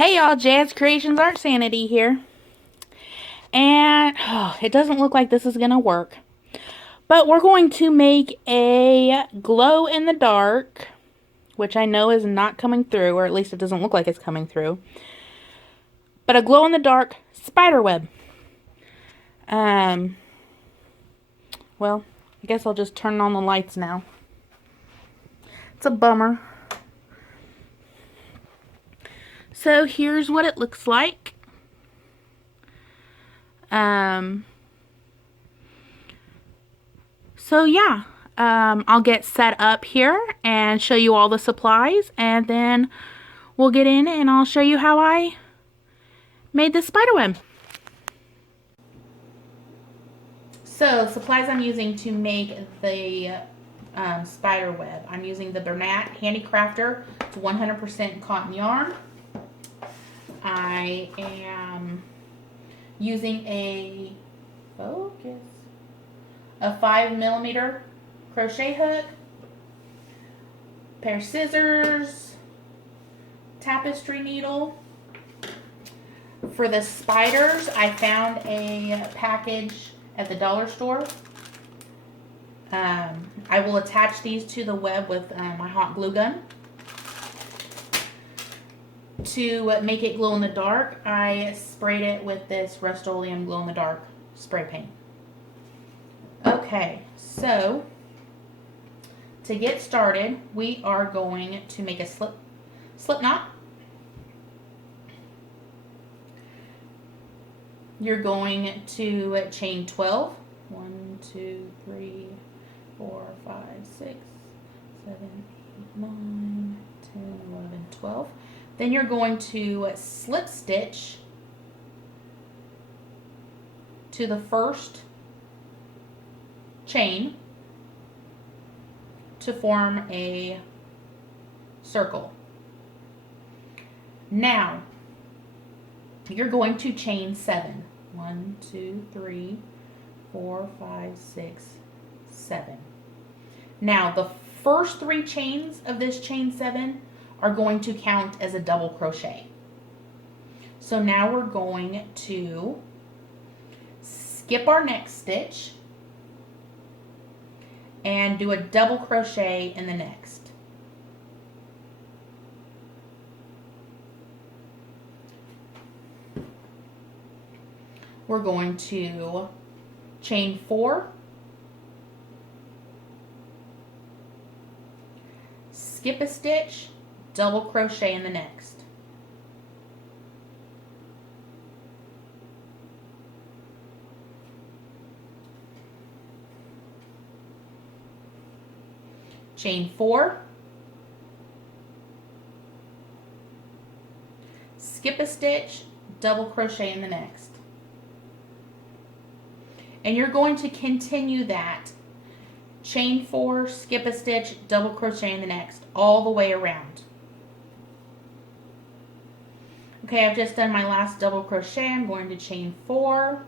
Hey y'all, Jazz Creations Art Sanity here. And it doesn't look like this is going to work. But we're going to make a glow in the dark, which I know is not coming through, or at least it doesn't look like it's coming through. But a glow in the dark spider web. Well, I guess I'll just turn on the lights now. It's a bummer. So here's what it looks like. So yeah, I'll get set up here and show you all the supplies, and then we'll get in and I'll show you how I made this spider web. So supplies I'm using to make the spider web. I'm using the Bernat Handicrafter. It's 100% cotton yarn. I am using a 5mm crochet hook, pair of scissors, tapestry needle. For the spiders, I found a package at the dollar store. I will attach these to the web with my hot glue gun. To make it glow in the dark, I sprayed it with this Rustoleum glow in the dark spray paint. Okay, so to get started, we are going to make a slip knot. You're going to chain 12. 1, 2, 3, 4, 5, 6, 7, 8, 9, 10, 11, 12. Then you're going to slip stitch to the first chain to form a circle. Now, you're going to chain 7. 1, 2, 3, 4, 5, 6, 7. Now, the first 3 chains of this chain 7 are going to count as a double crochet. So now we're going to skip our next stitch and do a double crochet in the next. We're going to chain 4, skip a stitch, double crochet in the next. Chain 4, skip a stitch, double crochet in the next. And you're going to continue that. Chain 4, skip a stitch, double crochet in the next, all the way around. Okay, I've just done my last double crochet. I'm going to chain 4.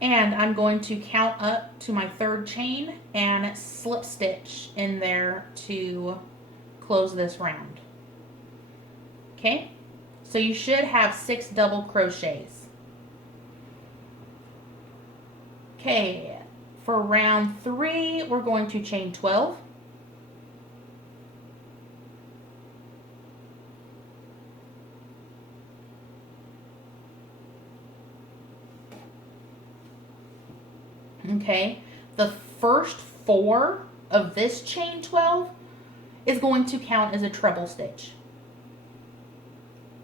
And I'm going to count up to my 3rd chain and slip stitch in there to close this round. Okay, so you should have 6 double crochets. Okay, for round 3, we're going to chain 12. Okay, the first 4 of this chain 12 is going to count as a treble stitch.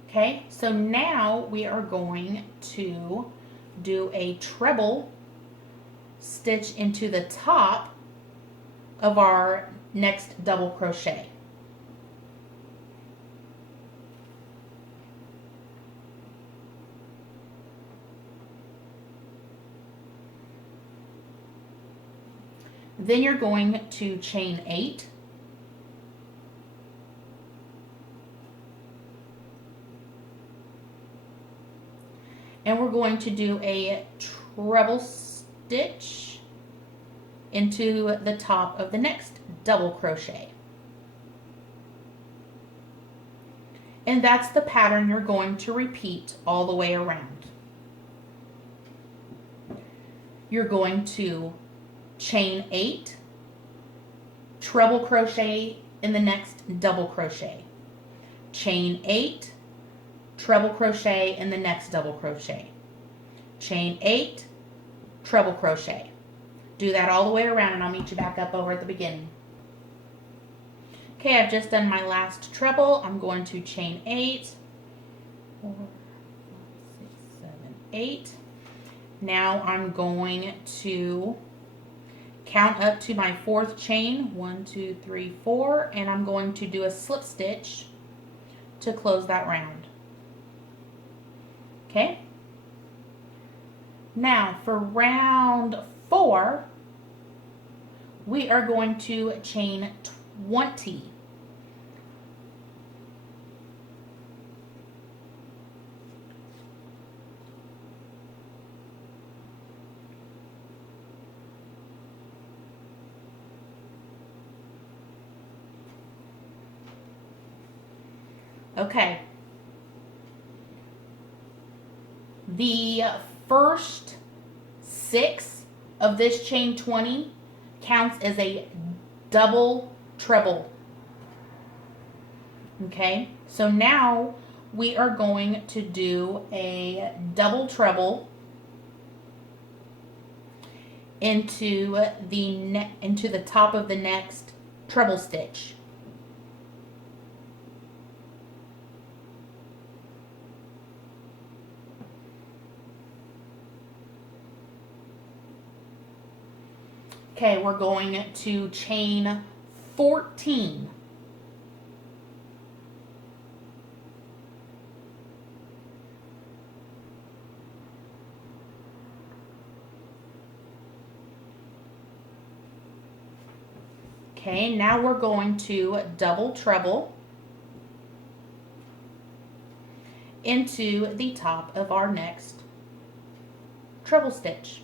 Okay, so now we are going to do a treble stitch into the top of our next double crochet. Then you're going to chain 8. And we're going to do a treble stitch into the top of the next double crochet. And that's the pattern you're going to repeat all the way around. You're going to chain 8, treble crochet in the next double crochet, chain 8, treble crochet in the next double crochet, chain 8, treble crochet. Do that all the way around and I'll meet you back up over at the beginning. Okay, I've just done my last treble. I'm going to chain 8, 4, 5, 6, 7, 8. Now I'm going to count up to my 4th chain, 1, 2, 3, 4, and I'm going to do a slip stitch to close that round. Okay? Now for round 4, we are going to chain 20. Okay. The first 6 of this chain 20 counts as a double treble. Okay, so now we are going to do a double treble into the top of the next treble stitch. Okay, we're going to chain 14. Okay, now we're going to double treble into the top of our next treble stitch.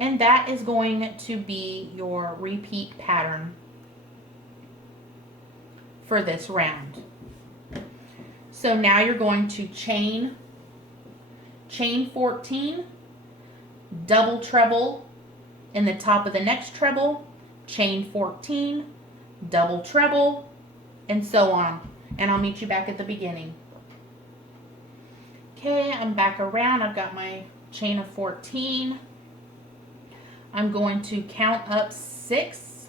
And that is going to be your repeat pattern for this round. So now you're going to chain 14, double treble in the top of the next treble, chain 14, double treble, and so on. And I'll meet you back at the beginning. Okay, I'm back around. I've got my chain of 14. I'm going to count up 6.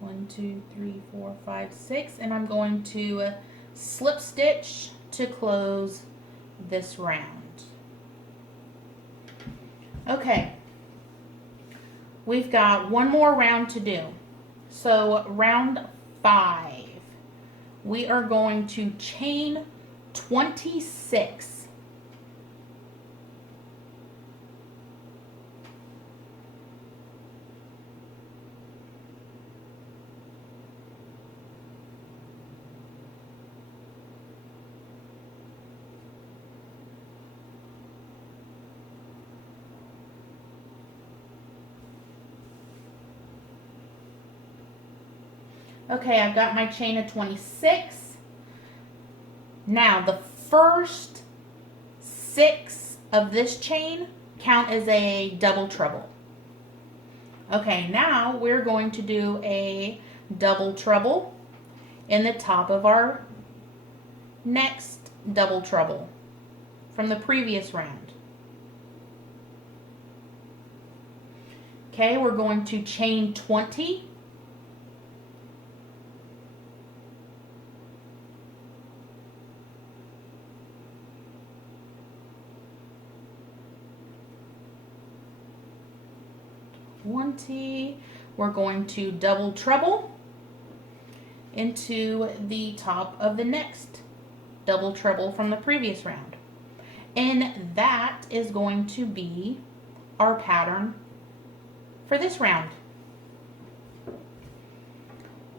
1, 2, 3, 4, 5, 6. And I'm going to slip stitch to close this round. Okay. We've got one more round to do. So round 5. We are going to chain 26. Okay, I've got my chain of 26. Now, the first 6 of this chain count as a double treble. Okay, now we're going to do a double treble in the top of our next double treble from the previous round. Okay, we're going to chain 20. We're going to double treble into the top of the next double treble from the previous round. And that is going to be our pattern for this round.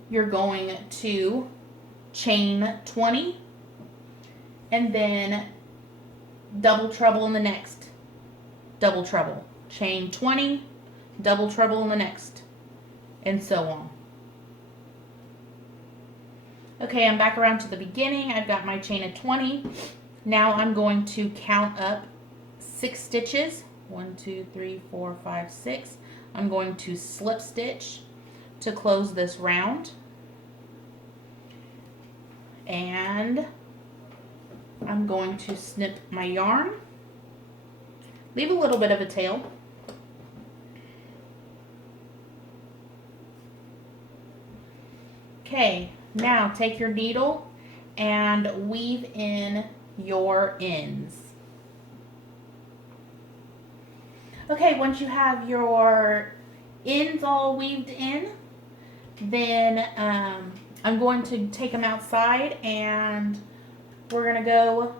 You're going to chain 20 and then double treble in the next double treble. Chain 20, double treble in the next, and so on. Okay, I'm back around to the beginning. I've got my chain of 20. Now I'm going to count up 6 stitches. 1, 2, 3, 4, 5, 6. I'm going to slip stitch to close this round. And I'm going to snip my yarn. Leave a little bit of a tail. Okay, now take your needle and weave in your ends. Okay, once you have your ends all weaved in, then I'm going to take them outside and we're going to go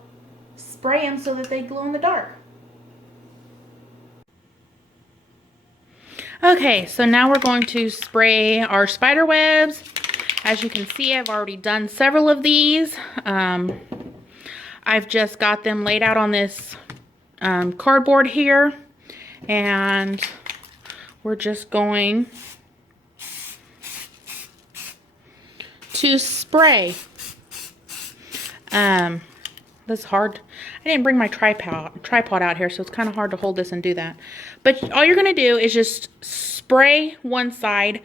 spray them so that they glow in the dark. Okay, so now we're going to spray our spider webs. As you can see, I've already done several of these. I've just got them laid out on this cardboard here, and we're just going to spray. That's hard. I didn't bring my tripod out here, so it's kind of hard to hold this and do that. But all you're going to do is just spray one side,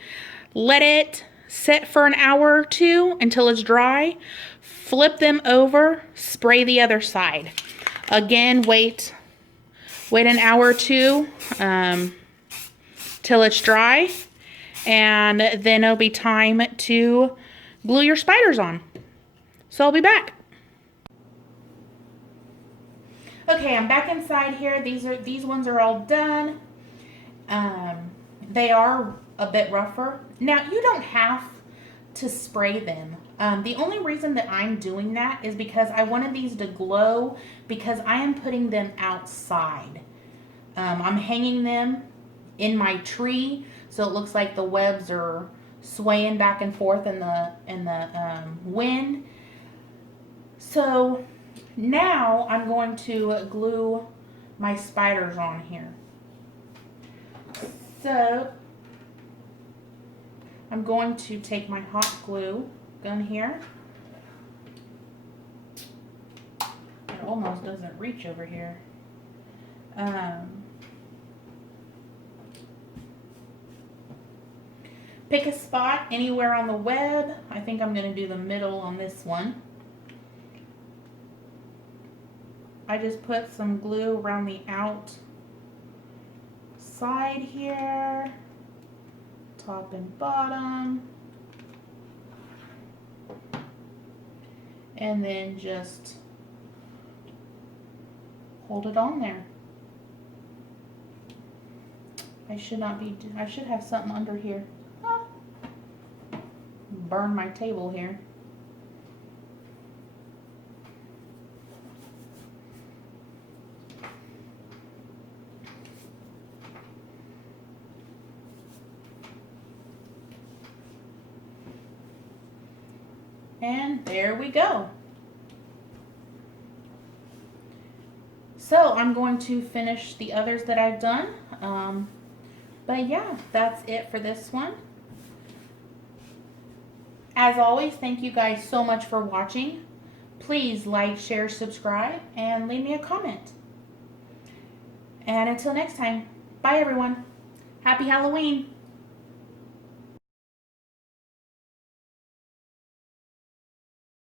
let it set for an hour or two until it's dry, flip them over, spray the other side. Again, wait an hour or two till it's dry, and then it'll be time to glue your spiders on. So I'll be back. Okay, I'm back inside here. These ones are all done. They are a bit rougher. Now, you don't have to spray them. The only reason that I'm doing that is because I wanted these to glow, because I am putting them outside. I'm hanging them in my tree, so it looks like the webs are swaying back and forth in the wind. So now I'm going to glue my spiders on here. So I'm going to take my hot glue gun here. It almost doesn't reach over here. Pick a spot anywhere on the web. I think I'm going to do the middle on this one. I just put some glue around the outside here, top and bottom, and then just hold it on there. I should have something under here. Ah, burn my table here. And there we go. So I'm going to finish the others that I've done. But yeah, that's it for this one. As always, thank you guys so much for watching. Please like, share, subscribe, and leave me a comment. And until next time, bye everyone. Happy Halloween.